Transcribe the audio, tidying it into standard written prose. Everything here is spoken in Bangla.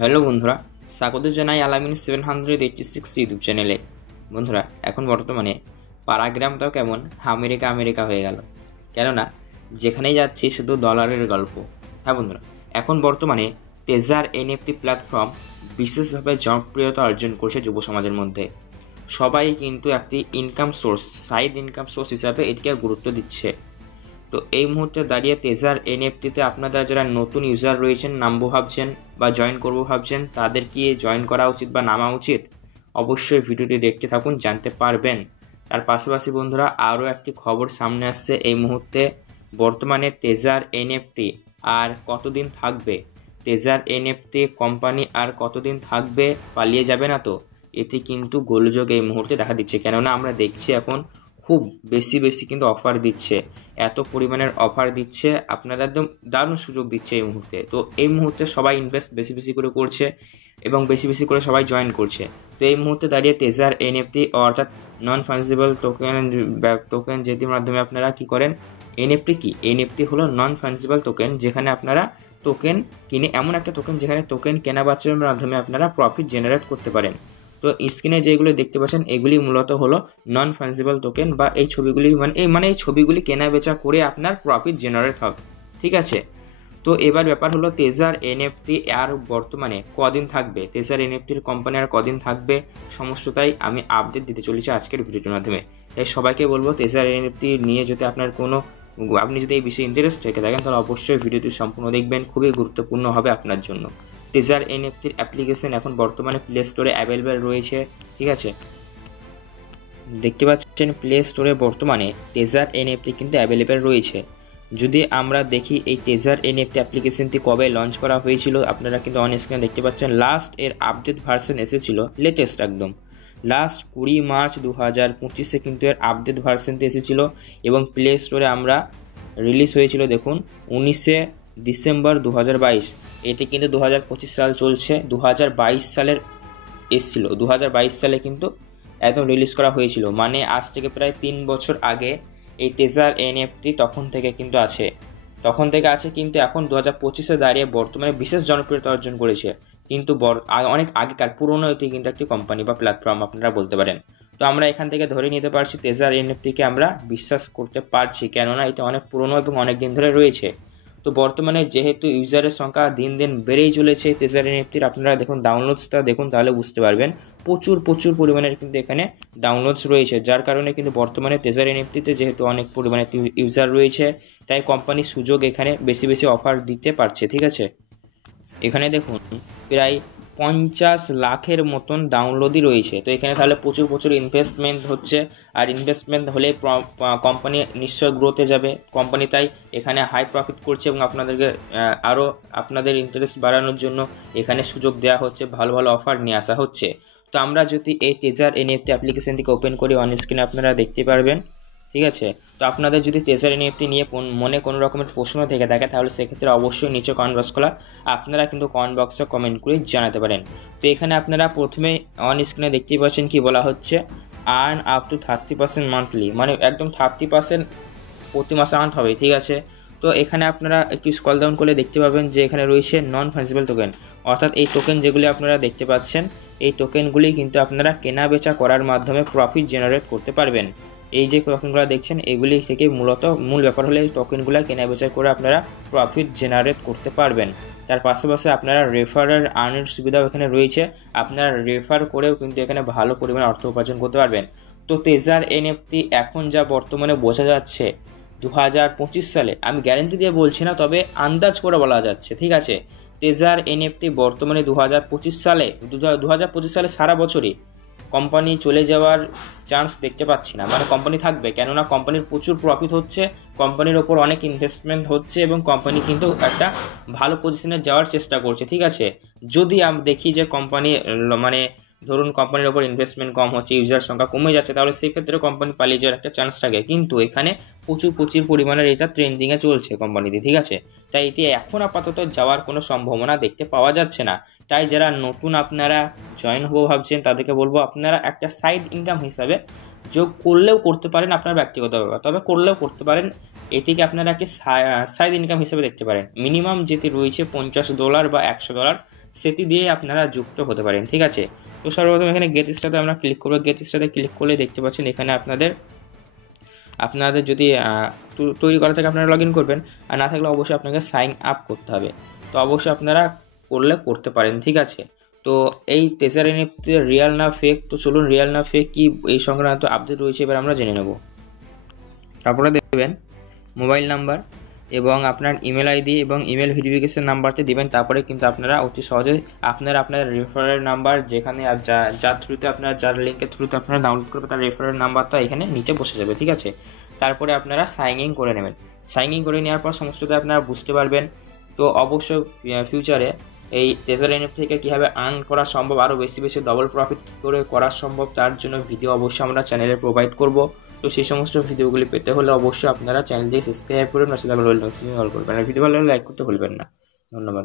হ্যালো বন্ধুরা, স্বাগত জানাই আলামিন 786 ইউটিউব চ্যানেলে। বন্ধুরা, এখন বর্তমানে পাড়াগ্রামটাও কেমন আমেরিকা আমেরিকা হয়ে গেল, কেননা যেখানেই যাচ্ছি শুধু ডলারের গল্প। হ্যাঁ বন্ধুরা, এখন বর্তমানে তেজার এনএফটি প্ল্যাটফর্ম বিশেষভাবে জনপ্রিয়তা অর্জন করছে যুব সমাজের মধ্যে। সবাই কিন্তু একটি income source, side income source হিসাবে এটিকে গুরুত্ব দিচ্ছে। তো এই মুহূর্তে দাঁড়িয়ে তেজার এনএফটিতে আপনারা যারা নতুন ইউজার রয়েছেন, নামবো ভাবছেন বা জয়েন করবো ভাবছেন, তাদের কি জয়েন করা উচিত বা নামা উচিত? অবশ্যই ভিডিওটি দেখতে থাকুন, জানতে পারবেন। তার পাশাপাশি বন্ধুরা, আরও একটি খবর সামনে আসছে এই মুহূর্তে। বর্তমানে তেজার এনএফটি আর কতদিন থাকবে? তেজার এনএফটি কোম্পানি আর কতদিন থাকবে? পালিয়ে যাবে না তো? এটি কিন্তু গোলযোগ এই মুহূর্তে দেখা দিচ্ছে, কেননা আমরা দেখছি এখন খুব বেশি কিন্তু অফার দিচ্ছে। এত পরিমাণের অফার দিচ্ছে, আপনারা একদম দারুণ সুযোগ দিচ্ছে এই মুহূর্তে। তো এই মুহূর্তে সবাই ইনভেস্ট বেশি করে করছে এবং বেশি করে সবাই জয়েন করছে। তো এই মুহূর্তে দাঁড়িয়ে তেজার এনএফটি অর্থাৎ নন ফাঞ্জিবল টোকেন যেটির মাধ্যমে আপনারা কি করেন, এনএফটি কি? এনএফটি হলো নন ফাঞ্জিবল টোকেন, যেখানে আপনারা টোকেন কিনে, এমন একটা টোকেন যেখানে টোকেন কেনা বেচার মাধ্যমে আপনারা প্রফিট জেনারেট করতে পারেন। তো স্ক্রিনে যেগুলো দেখতে পাচ্ছেন এগুলি মূলত হলো নন ফাঞ্জিবল টোকেন, বা এই ছবিগুলি এই ছবিগুলি কেনা বেচা করে আপনার প্রফিট জেনারেট হবে। ঠিক আছে, তো এবার ব্যাপার হলো তেজার এনএফটি আর বর্তমানে কদিন থাকবে, তেজার এনএফটির কোম্পানি আর কদিন থাকবে, সমস্তটাই আমি আপডেট দিতে চলেছি আজকের ভিডিওটির মাধ্যমে। তাই সবাইকে বলবো, তেজার এনএফটি নিয়ে যদি আপনার আপনি যদি এই বিষয়ে ইন্টারেস্ট রেখে থাকেন, তাহলে অবশ্যই ভিডিওটি সম্পূর্ণ দেখবেন, খুবই গুরুত্বপূর্ণ হবে আপনার জন্য। তেজার এনএফটির অ্যাপ্লিকেশন এখন বর্তমানে প্লে স্টোরে অ্যাভেলেবেল রয়েছে। ঠিক আছে, দেখতে পাচ্ছেন প্লে স্টোরে বর্তমানে তেজার এনএফটি কিন্তু অ্যাভেলেবেল রয়েছে। যদি আমরা দেখি এই তেজার এনএফটি অ্যাপ্লিকেশনটি কবে লঞ্চ করা হয়েছিল, আপনারা কিন্তু অন স্ক্রিনে দেখতে পাচ্ছেন লাস্ট এর আপডেট ভার্সন এসেছিল, লেটেস্ট একদম লাস্ট 20 মার্চ 2025 কিন্তু এর আপডেট ভার্সনটি এসেছিল। এবং প্লে স্টোরে আমরা রিলিজ হয়েছিল দেখুন 19 ডিসেম্বর 2022। এটি কিন্তু 2025 সাল চলছে, 2022 সালের এসেছিল, 2022 সালে কিন্তু একদম রিলিজ করা হয়েছিল। মানে আজ থেকে প্রায় 3 বছর আগে এই তেজার এনএফটি তখন থেকে আছে, কিন্তু এখন 2025-এ দাঁড়িয়ে বর্তমানে বিশেষ জনপ্রিয়তা অর্জন করেছে। কিন্তু অনেক আগেকার পুরনো এটি কিন্তু একটি কোম্পানি বা প্ল্যাটফর্ম আপনারা বলতে পারেন। তো আমরা এখান থেকে ধরে নিতে পারছি তেজার এনএফটিকে আমরা বিশ্বাস করতে পারছি, কেননা এটা অনেক পুরনো এবং অনেক দিন ধরে রয়েছে। তো বর্তমানে যেহেতু ইউজারের সংখ্যা দিন দিন বেড়েই চলেছে তেজার এনএফটির, আপনারা দেখুন ডাউনলোডসটা দেখুন, তাহলে বুঝতে পারবেন প্রচুর পরিমাণের কিন্তু এখানে ডাউনলোডস রয়েছে। যার কারণে কিন্তু বর্তমানে তেজার এনএফটিতে যেহেতু অনেক পরিমাণে ইউজার রয়েছে, তাই কোম্পানি সুযোগ এখানে বেশি অফার দিতে পারছে। ঠিক আছে, এখানে দেখুন প্রায় 50 লাখের মতন ডাউনলোডই রয়েছে। তো এখানে তাহলে প্রচুর ইনভেস্টমেন্ট হচ্ছে, আর ইনভেস্টমেন্ট হলে কোম্পানি নিশ্চয় গ্রোথে যাবে কোম্পানি, তাই এখানে হাই প্রফিট করছে এবং আপনাদেরকে আরও আপনাদের ইন্টারেস্ট বাড়ানোর জন্য এখানে সুযোগ দেওয়া হচ্ছে, ভালো অফার নিয়ে আসা হচ্ছে। তো আমরা যদি এই তেজার এনএফটি অ্যাপ্লিকেশনটিকে ওপেন করি, অন স্ক্রিনে আপনারা দেখতে পারবেন। ঠিক আছে, তো আপনাদের যদি তেজার এনএফটি নিয়ে মনে কোনো রকমের প্রশ্ন থেকে থাকে, তাহলে সেক্ষেত্রে অবশ্যই নিচে কমেন্ট বক্স খোলা, আপনারা কিন্তু কমেন্ট বক্সে কমেন্ট করে জানাতে পারেন। তো এখানে আপনারা প্রথমে অন স্ক্রিনে দেখতেই পাচ্ছেন কি বলা হচ্ছে, আর্ন আপ টু 30% মান্থলি, মানে একদম 30% প্রতি মাসে আর্ন হবে। ঠিক আছে, তো এখানে আপনারা একটু স্ক্রল ডাউন করলে দেখতে পাবেন যে এখানে রয়েছে নন ফাঞ্জিবল টোকেন, অর্থাৎ এই টোকেন যেগুলি আপনারা দেখতে পাচ্ছেন, এই টোকেনগুলি কিন্তু আপনারা কেনা বেচা করার মাধ্যমে প্রফিট জেনারেট করতে পারবেন। এই যে টোকেনগুলো দেখছেন, এগুলি থেকে মূল ব্যাপার হলে এই টোকেনগুলো কেনা বেচা করে আপনারা প্রফিট জেনারেট করতে পারবেন। তার পাশাপাশি আপনারা রেফারের আর্নের সুবিধাও এখানে রয়েছে, আপনারা রেফার করেও কিন্তু এখানে ভালো পরিমাণে অর্থ উপার্জন করতে পারবেন। তো তেজার এনএফটি এখন যা বর্তমানে বোঝা যাচ্ছে 2025 সালে, আমি গ্যারেন্টি দিয়ে বলছি না, তবে আন্দাজ করে বলা যাচ্ছে। ঠিক আছে, তেজার এনএফটি বর্তমানে 2025 সালে সারা বছরই কোম্পানি চলে যাওয়ার চান্স দেখতে পাচ্ছি না। মানে কোম্পানি থাকবে, কেননা কোম্পানির প্রচুর প্রফিট হচ্ছে, কোম্পানির ওপর অনেক ইনভেস্টমেন্ট হচ্ছে এবং কোম্পানি কিন্তু একটা ভালো পজিশনে যাওয়ার চেষ্টা করছে। ঠিক আছে, যদি আমরা দেখি যে কোম্পানি ধরুন কোম্পানির ওপর ইনভেস্টমেন্ট কম হচ্ছে, ইউজার সংখ্যা কমে যাচ্ছে, তাহলে সেক্ষেত্রে কোম্পানি পালিয়ে যাওয়ার একটা চান্স থাকে। কিন্তু এখানে প্রচুর পরিমাণের এটা ট্রেন্ডিংয়ে চলছে কোম্পানিতে। ঠিক আছে, তাই এটি এখন আপাতত যাওয়ার কোনো সম্ভাবনা দেখতে পাওয়া যাচ্ছে না। তাই যারা নতুন আপনারা জয়েন হবো ভাবছেন, তাদেরকে বলবো আপনারা একটা সাইড ইনকাম হিসাবে যোগ করলেও করতে পারেন, আপনার ব্যক্তিগত ব্যাপার, তবে করলেও করতে পারেন। এটিকে আপনারা কি সাইড ইনকাম হিসেবে দেখতে পারেন। মিনিমাম যেটি রয়েছে $50 বা $100, সেটি দিয়ে আপনারা যুক্ত হতে পারেন, ঠিক আছে। তো সর্বপ্রথম এখানে গেট স্টার্টে আমরা ক্লিক করবো। গেট স্টার্টে ক্লিক করলে দেখতে পাচ্ছেন এখানে আপনাদের যদি তৈরি করা থাকে আপনারা লগ ইন করবেন, আর না থাকলে অবশ্যই আপনাকে সাইন আপ করতে হবে। তো অবশ্যই আপনারা করতে পারেন, ঠিক আছে। তো এই টেজার এনএফটি রিয়েল না ফেক, তো চলুন রিয়েল না ফেক কি এই সংক্রান্ত আপডেট রয়েছে এবার আমরা জেনে নেব। তারপরে দেখবেন মোবাইল নাম্বার এবং আপনার ইমেল আইডি এবং ইমেল ভেরিফিকেশন নাম্বারটি দিবেন। তারপরে কিন্তু আপনারা অতি সহজে আপনার রেফারেল নাম্বার যেখানে যার থ্রুতে যার লিঙ্কের থ্রুতে আপনারা ডাউনলোড করবে তার রেফারেল নাম্বারটা এখানে নিচে বসে যাবে, ঠিক আছে। তারপরে আপনারা সাইন ইন করে নেবেন। সাইন ইন করে নেওয়ার পর সমস্তটা আপনারা বুঝতে পারবেন। তো অবশ্যই ফিউচারে এই টেজার এনএফটি থেকে কীভাবে আর্ন করা সম্ভব, আরও বেশি ডবল প্রফিট কী করে করা সম্ভব, তার জন্য ভিডিও অবশ্যই আমরা চ্যানেলে প্রোভাইড করব। তো সেই সমস্ত ভিডিওগুলি পেতে হলে অবশ্যই আপনারা চ্যানেলটি সাবস্ক্রাইব করুন, পাশে বেল নোটিফিকেশন অল করবেন। আর ভিডিও ভালো লাগলে লাইক করতে ভুলবেন না। ধন্যবাদ।